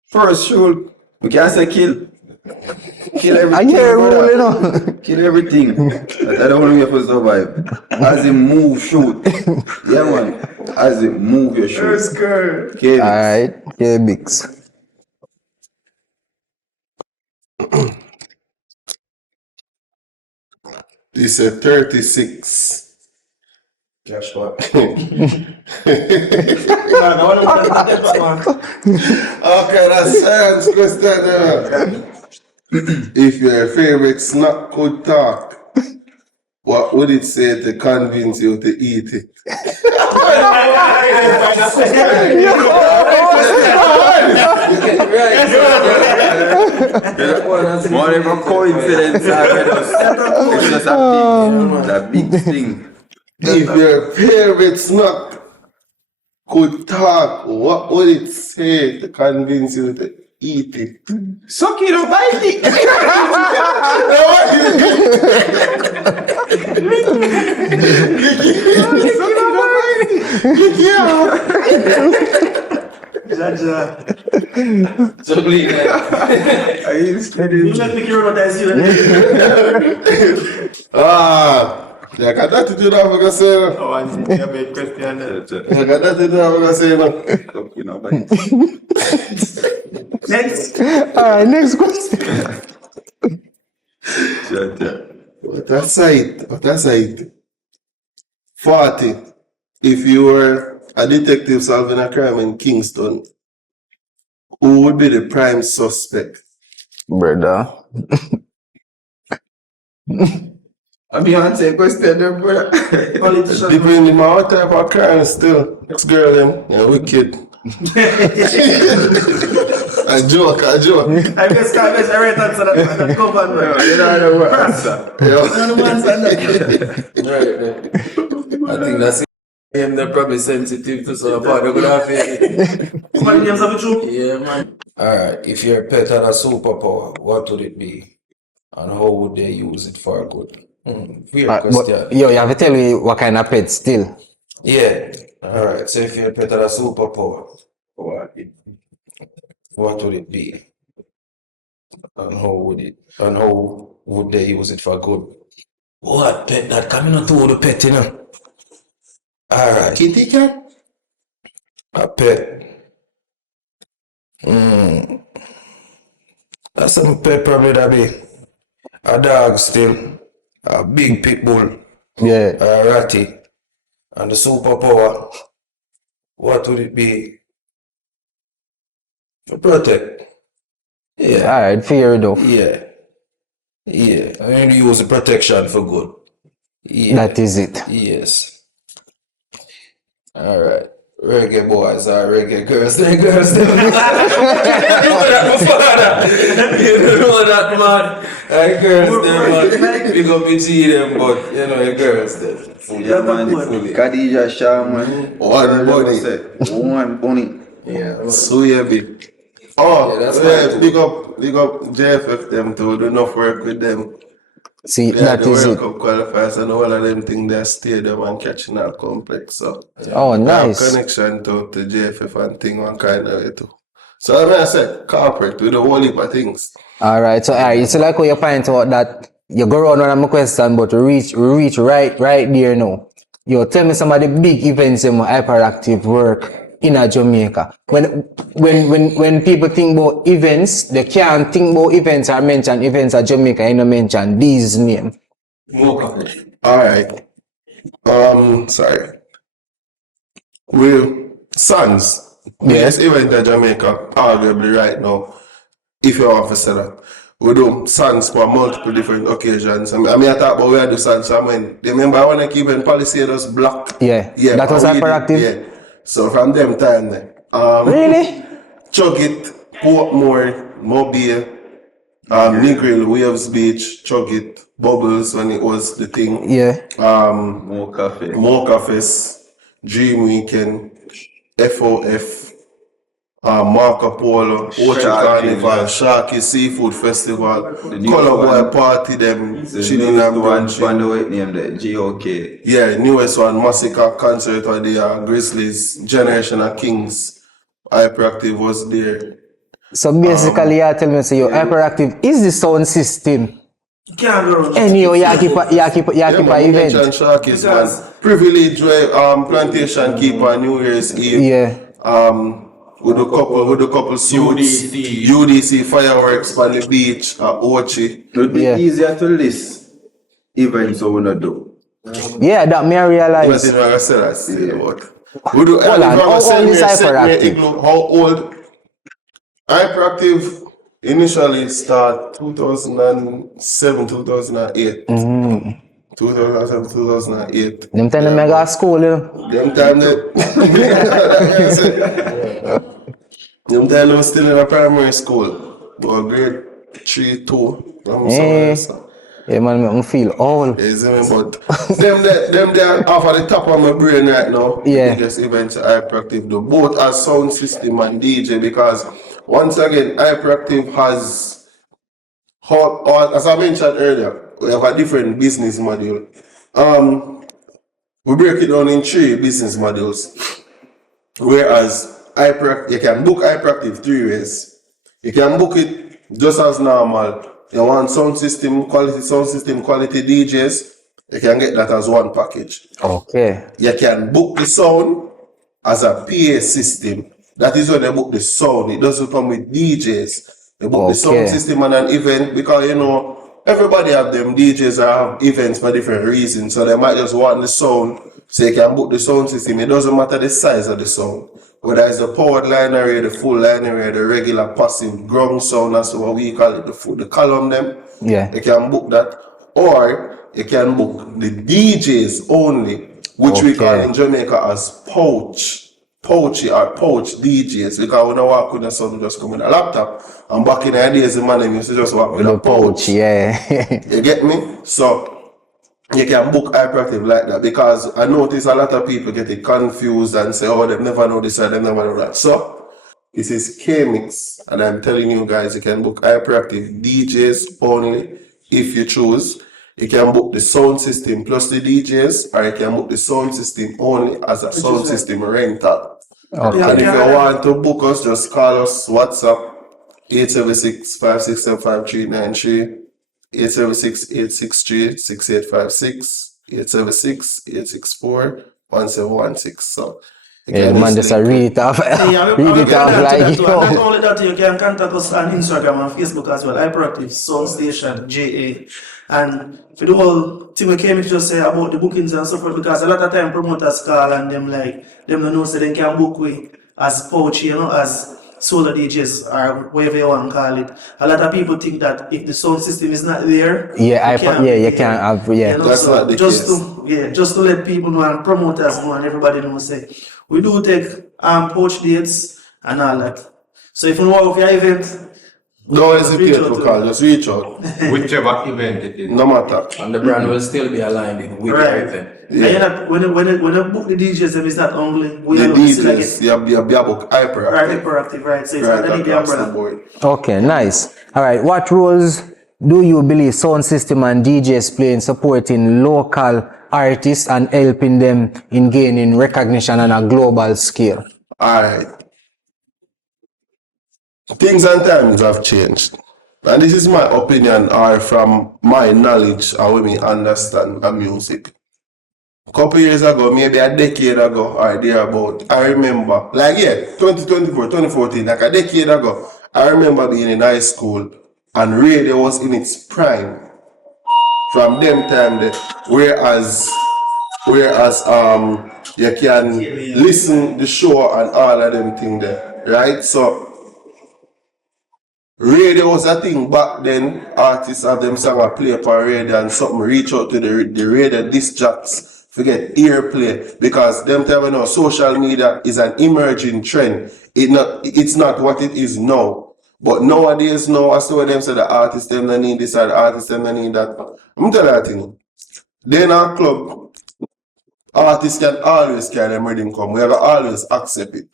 First rule, we can't say kill. Kill I everything. hear a brother. rule, you know. Kill everything. That's the only way for survive. As you move, shoot. Yeah, man. As you move, you shoot. Okay. All right. Yeah, Bix. This is 36. Guess what? Okay, that's science question. If your favorite snack could talk, what would it say to convince you to eat it? More of a coincidence. It's just a big thing. If your favorite snack could talk, what would it say to convince you to eat it? Suck it or bite it. So please, You let me hypnotize you. I got that to do that, I'm gonna say. Oh, I see. You made question. I got that to do that, I'm gonna say. You know, bite. Next. All right. Next question. What that side? What that side? 40. If you were a detective solving a crime in Kingston, who would be the prime suspect? Brother. I mean, answer question, there, brother. Politician. Depending on what type of crime, still. This girl, them, yeah, wicked. A joke. I guess I read answer that covered. You know the word answer. Yeah. No one's under. right. I think that's it. They're probably sensitive to some photography. Somebody names of it true? Yeah, man. Alright, if your pet had a superpower, what would it be? And how would they use it for good? Weird question. But yo, you have to tell me what kind of pet still. Yeah. Alright, so if your pet had a superpower, what would it be? And how would they use it for good? What pet that coming out to the pet, you know? Alright. Kitty cat? A pet. That's some pet probably that be a dog still, a big pit bull, Yeah. a ratty, and the superpower. What would it be? To protect. Yeah, Alright, fair enough. yeah, yeah. I mean, use the protection for good. Yeah, That is it. yes. All right. Reggae boys are reggae girls. They girls. Them. You know that, my father. You know that, man. I girls, them, man. Big up your G, them, but you know, the girls, them. Yeah, man, fully. Khadija Shaman. One bunny. Yeah. So heavy. Oh, Yeah, that's yeah, fine big up JFF them too. Do enough work with them. See, Yeah, that the is World it. Cup qualifiers and all of them things they stay them and catching our complex. So Oh, I have nice. connection to JFF and thing one kind of way too. So I mean I said corporate with the whole heap of things. Alright, so it's like what you point out that you go around one of my question, but we reach right there now. You tell me some of the big events in my hyperactive work in a Jamaica. When people think about events, they can't think about events or mention events at Jamaica and not mention these names. Alright. Sorry. Well, Sons. Biggest event in Jamaica, arguably right now, if you want to say that. We do Sons for multiple different occasions. I mean, I talk about where I do Sons. I mean, remember I want to keep in policy just block. Yeah, that was and we did- hyperactive? Yeah. So from them time then. Really? Chug It, Portmore, Mobile, Mickel, Waves Beach, Chug It, Bubbles when it was the thing. Yeah. More Fest, Dream Weekend, FOF, Marco Polo, Ochi Carnival, Sharky Seafood Festival, Color Boy Party, them chilling and brunching. the way named the GOK. Yeah, newest one, Massacre concert of the Grizzlies, Generation of Kings. Hyperactive was there. So basically, you tell me, so your hyperactive is the sound system. You can't go around. Anyhow, you keep a Man, event. mention Sharky's Because- man. Privilege Plantation Keeper New Year's Eve. Yeah. With a couple suits. UDC fireworks on the beach at Ochi. It would be Yeah. easier to list events we wanna do. Yeah, that me I But realize. you know, I said I see what. We do. Hold on, how old is Hyperactive? How old? Hyperactive initially start 2007, 2008. 2007, 2008. Them tell them I go to school, you know. Them time them time I'm still in a primary school, but grade 3, 2. Yeah, man, make me feel old. You see me? But them there off at the top of my brain right now. Yeah. The biggest events Hyperactive do both as sound system and DJ, because once again Hyperactive has as I mentioned earlier, we have a different business model. We break it down in 3 business models. Whereas you can book Hyperactive 3 ways. You can book it just as normal. You want quality sound system, quality DJs, you can get that as one package. Okay. You can book the sound as a PA system. That is when they book the sound. It doesn't come with DJs. They book the sound Okay. system on an event because, you know, everybody have them DJs that have events for different reasons. So they might just want the sound. So you can book the sound system. It doesn't matter the size of the sound. Whether it's the powered line array, the full line array, the regular passive ground sound, that's what we call it, the column them. Yeah. You can book that. Or you can book the DJs only, which we call Okay. in Jamaica as pouch DJs. Because when I walk with the son just come with a laptop, and back in the days the man used to just walk with The a pouch. pouch, yeah. You get me? So you can book hyperactive like that, because I notice a lot of people get it confused and say, oh, they never know this or they never know that. So this is K-Mix, and I'm telling you guys, you can book hyperactive DJs only if you choose. You can book the sound system plus the DJs, or you can book the sound system only as a sound system rental. Okay. And if you want to book us, just call us WhatsApp 876-567-5393, 876-863-6856, 876-864-1716. So Yeah, man, just a read it off. Read it off like Not yo. only that, you can contact us on Instagram and Facebook as well. Hyperactive Sound Station JA. And for the whole thing we came to just say about the bookings and so forth, because a lot of time promoters call and them don't know so they can book we as pouch, as solo DJs or whatever you want to call it. A lot of people think that if the sound system is not there, You can't have, That's so not the just case. just to let people know and promoters know and everybody know, say we do take pouch dates and all that. So if you know of your event, Don't hesitate reach out to to call, me. just reach out. Whichever event it is. No matter. And the brand will still be aligned with Right. everything. And you're not, when you book the DJs, them is not only we The alone, it's like DJs, you have book hyperactive. right, hyperactive, right? So it's Right not the across the umbrella. board. Okay, nice. All right, what roles do you believe sound system and DJs play in supporting local artists and helping them in gaining recognition on a global scale? Alright. Things and times have changed. And this is my opinion, or from my knowledge, how we understand music. A couple years ago, maybe a decade ago, or thereabout, I remember, 2024, 2014, like a decade ago, I remember being in high school and radio was in its prime. From them time there, whereas you can listen the show and all of them thing there, right? So radio was a thing back then. Artists have them song a play for radio and something reach out to the radio disc jocks to get airplay, because them time you know social media is an emerging trend. It's not what it is now. But nowadays, now, as to them say the artists them don't need this or the artists them don't need that. I'm telling you that thing. Then in our club, artists can always carry them rhythm come. We have to always accept it.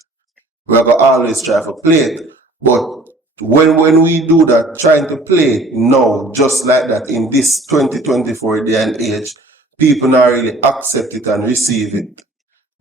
We have to always try to play it. But when we do that, trying to play it now, just like that, in this 2024 day and age, people not really accept it and receive it.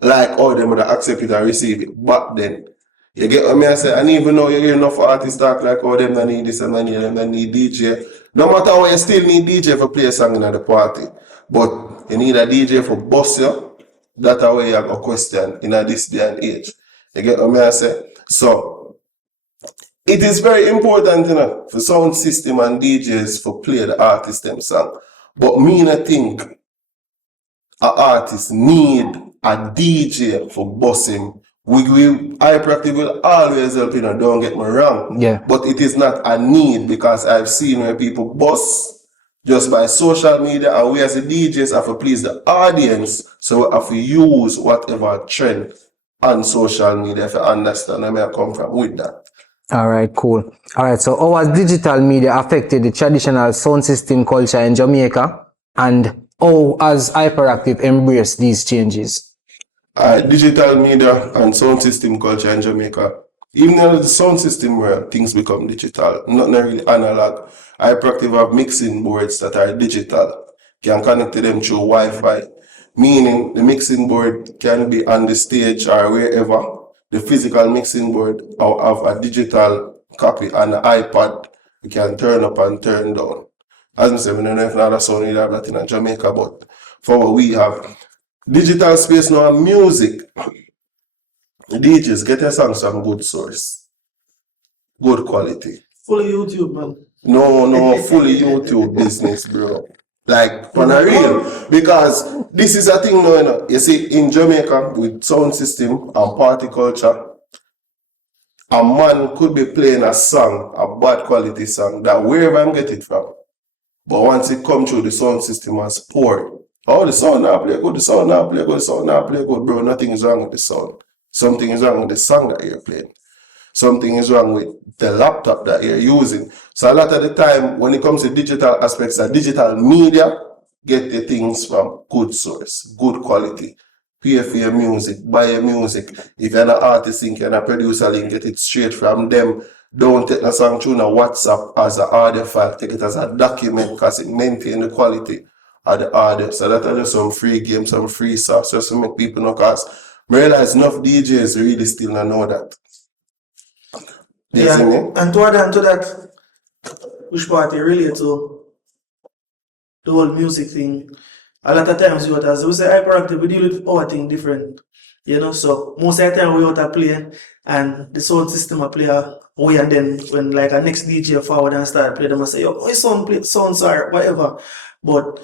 Like all them would accept it and receive it back then. You get what I say? And even though you hear enough artists talk like, oh, them don't need this and they need DJ. No matter what, you still need DJ for play a song in the party. But you need a DJ for bust you. That's how you have a question in this day and age. You get what I say? So, it is very important, for sound system and DJs for play the artist them song. But me I think an artist need a DJ for busing. Hyperactive will always help, don't get me wrong. Yeah. But it is not a need, because I've seen where people bust just by social media, and we as the DJs have to please the audience, so we have to use whatever trend on social media, if you understand where I come from with that. All right, cool. All right, so how has digital media affected the traditional sound system culture in Jamaica, and how has Hyperactive embraced these changes? Digital media and sound system culture in Jamaica, even in the sound system where things become digital, not really analog. Hyperactive have mixing boards that are digital, can connect to them through Wi-Fi, meaning the mixing board can be on the stage or wherever. The physical mixing board or have a digital copy on the iPad, you can turn up and turn down. As I said, we don't know if another sound you have that in Jamaica, but for what we have, digital space now, music. The DJs get your songs from good source, good quality. Fully YouTube, man. No, fully YouTube business, bro. Like, on a real, because this is a thing now, you see, in Jamaica, with sound system and party culture, a man could be playing a song, a bad quality song, that wherever I'm getting it from. But once it comes through the sound system and support, oh, the sound now play good, the sound now play good, the sound now play good, bro. Nothing is wrong with the sound. Something is wrong with the song that you're playing. Something is wrong with the laptop that you're using. So a lot of the time, when it comes to digital aspects of digital media, get the things from good source, good quality. Pay for your music, buy your music. If you're an artist link and a producer link, get it straight from them. Don't take the song through a WhatsApp as an audio file. Take it as a document because it maintains the quality of the audio. So that are just some free games, some free sauce, just to make people know. Because I realize enough DJs really still don't know that. You see me? And to add on to that, which part you relate to the whole music thing. A lot of times you as we say hyperactive, we deal with our thing different. You know, so most of the time we out to play and the sound system a play away, and then when like a next DJ forward and start play them and say, yo, my sound play sounds are whatever. But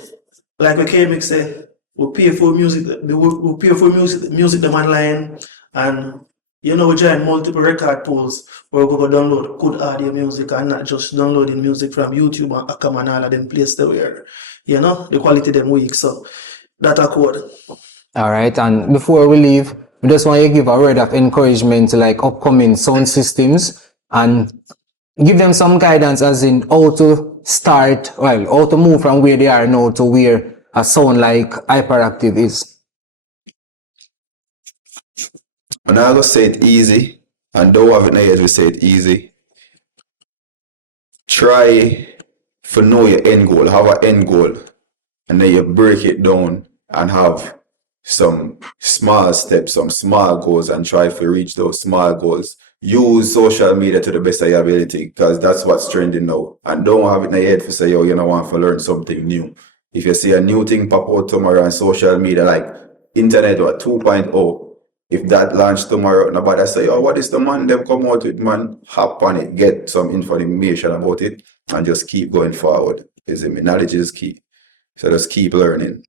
like we KMX say, we pay for music, we pay for music them online, and you know we join multiple record pools where we go download good audio music and not just downloading music from YouTube and Akam and all of them places where you know the quality them weak. So that a code. All right, and before we leave, we just want to give a word of encouragement to like upcoming sound systems and give them some guidance as in how to start, well, how to move from where they are now to where a sound like HYPERACTIVE is. And I just say it easy, and don't have it in the head, we say it easy. Try to know your end goal, have an end goal, and then you break it down and have some small steps, some small goals, and try to reach those small goals. Use social media to the best of your ability, because that's what's trending now. And don't have it in your head to say, yo, you know, want to learn something new. If you see a new thing pop out tomorrow on social media, like internet or 2.0, if that launch tomorrow, nobody say, oh, what is the man them come out with, man? Hop on it, get some information about it, and just keep going forward. Is it? Knowledge is key. So just keep learning.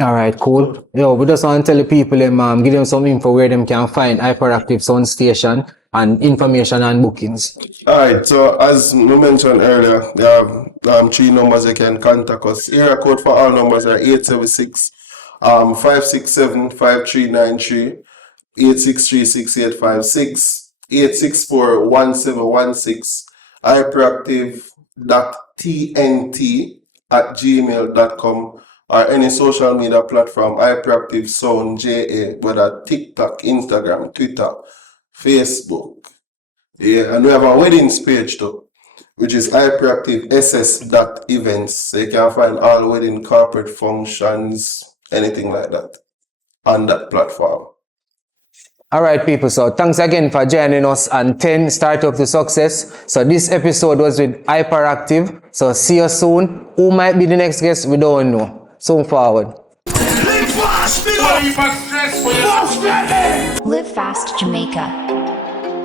All right, cool. Yo, we just want to tell the people, give them some info where them can find HYPERACTIVE Sound Station and information and bookings. All right, so as we mentioned earlier, there are 3 numbers you can contact us. Area code for all numbers are 876 567 5393, 8636856, 864 1716, hyperactive.tnt@gmail.com, or any social media platform, HYPERACTIVE Sound JA, whether TikTok, Instagram, Twitter, Facebook. Yeah, and we have a weddings page too, which is hyperactivess.events. So you can find all wedding corporate functions, anything like that on that platform. All right, people. So thanks again for joining us on 10 Start Up to Success. So this episode was with HYPERACTIVE. So see you soon. Who might be the next guest? We don't know. Soon forward. Live Fast Jamaica.